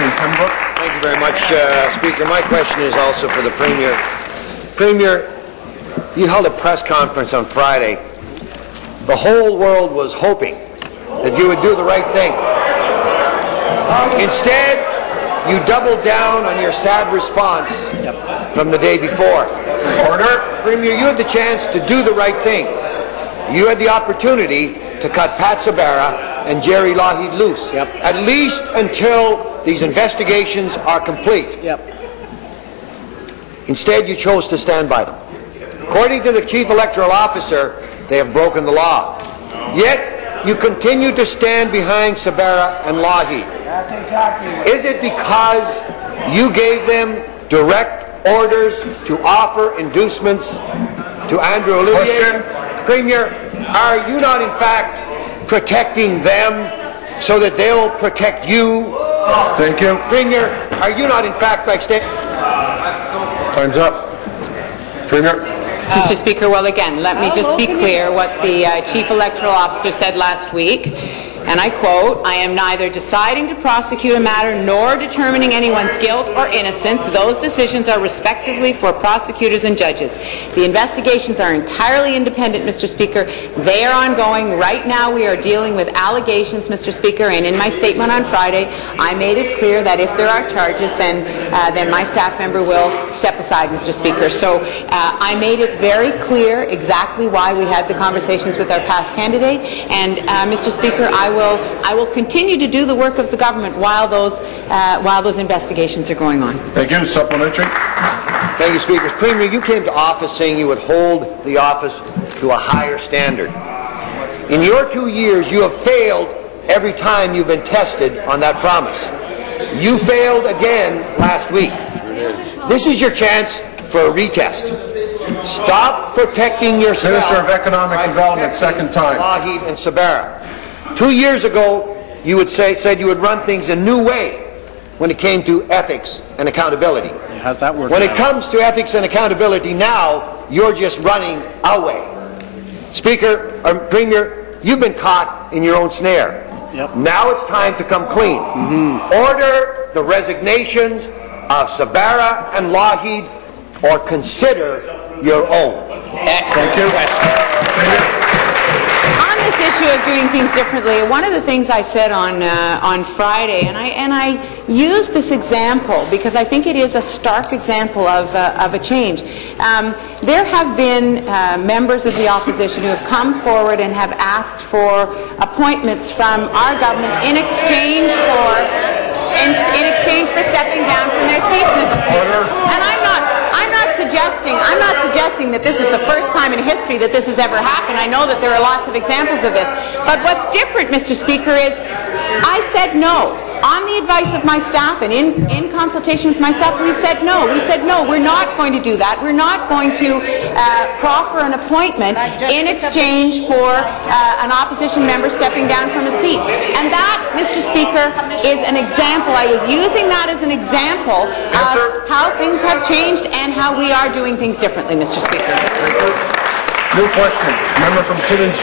Congressman Pembroke. Thank you very much, Speaker. My question is also for the Premier. Premier, you held a press conference on Friday. The whole world was hoping that you would do the right thing. Instead, you doubled down on your sad response from the day before. Order. Premier, you had the chance to do the right thing. You had the opportunity to cut Pat Sabara and Jerry Lougheed loose, at least until these investigations are complete. Instead, you chose to stand by them. According to the Chief Electoral Officer, they have broken the law. Yet, you continue to stand behind Sabara and Lougheed. That's exactly right. Is it because you gave them direct orders to offer inducements to Andrew Olivier? Premier, are you not in fact protecting them so that they'll protect you? Thank you. Premier, are you not in fact by extent? Time's up. Premier. Mr. Speaker, well, again, let me just be clear what the Chief Electoral Officer said last week. And I quote, "I am neither deciding to prosecute a matter nor determining anyone's guilt or innocence. Those decisions are respectively for prosecutors and judges. The investigations are entirely independent, Mr. Speaker. They are ongoing. Right now we are dealing with allegations, Mr. Speaker, and in my statement on Friday, I made it clear that if there are charges, then my staff member will step aside, Mr. Speaker. So I made it very clear exactly why we had the conversations with our past candidate, and Mr. Speaker, I will continue to do the work of the government while those investigations are going on. Thank you. Supplementary. Thank you, Speaker. Premier, you came to office saying you would hold the office to a higher standard. In your 2 years, you have failed every time you've been tested on that promise. You failed again last week. This is your chance for a retest. Stop protecting yourself. Minister of Economic Development, second time. Lougheed and Sabara. 2 years ago, you said you would run things a new way when it came to ethics and accountability. How's that working? When it comes to ethics and accountability now, you're just running away. Speaker, Premier, you've been caught in your own snare. Now it's time to come clean. Order the resignations of Sabara and Lougheed, or consider your own. Excellent question. On this issue of doing things differently, one of the things I said on Friday, and I used this example because I think it is a stark example of a change. There have been members of the opposition who have come forward and have asked for appointments from our government in exchange for stepping down from their seats, Mr. Speaker. And I'm not suggesting that this is the first time in history that this has ever happened. I know that there are lots of examples of this. But what's different, Mr. Speaker, is I said no. On the advice of my staff and in consultation with my staff, we said no. We said no, we're not going to do that. We're not going to proffer an appointment in exchange for an opposition member stepping down from a seat. And that, Mr. Speaker, is an example. I was using that as an example of how things have changed and how we are doing things differently, Mr. Speaker. New question. Member from Timmins.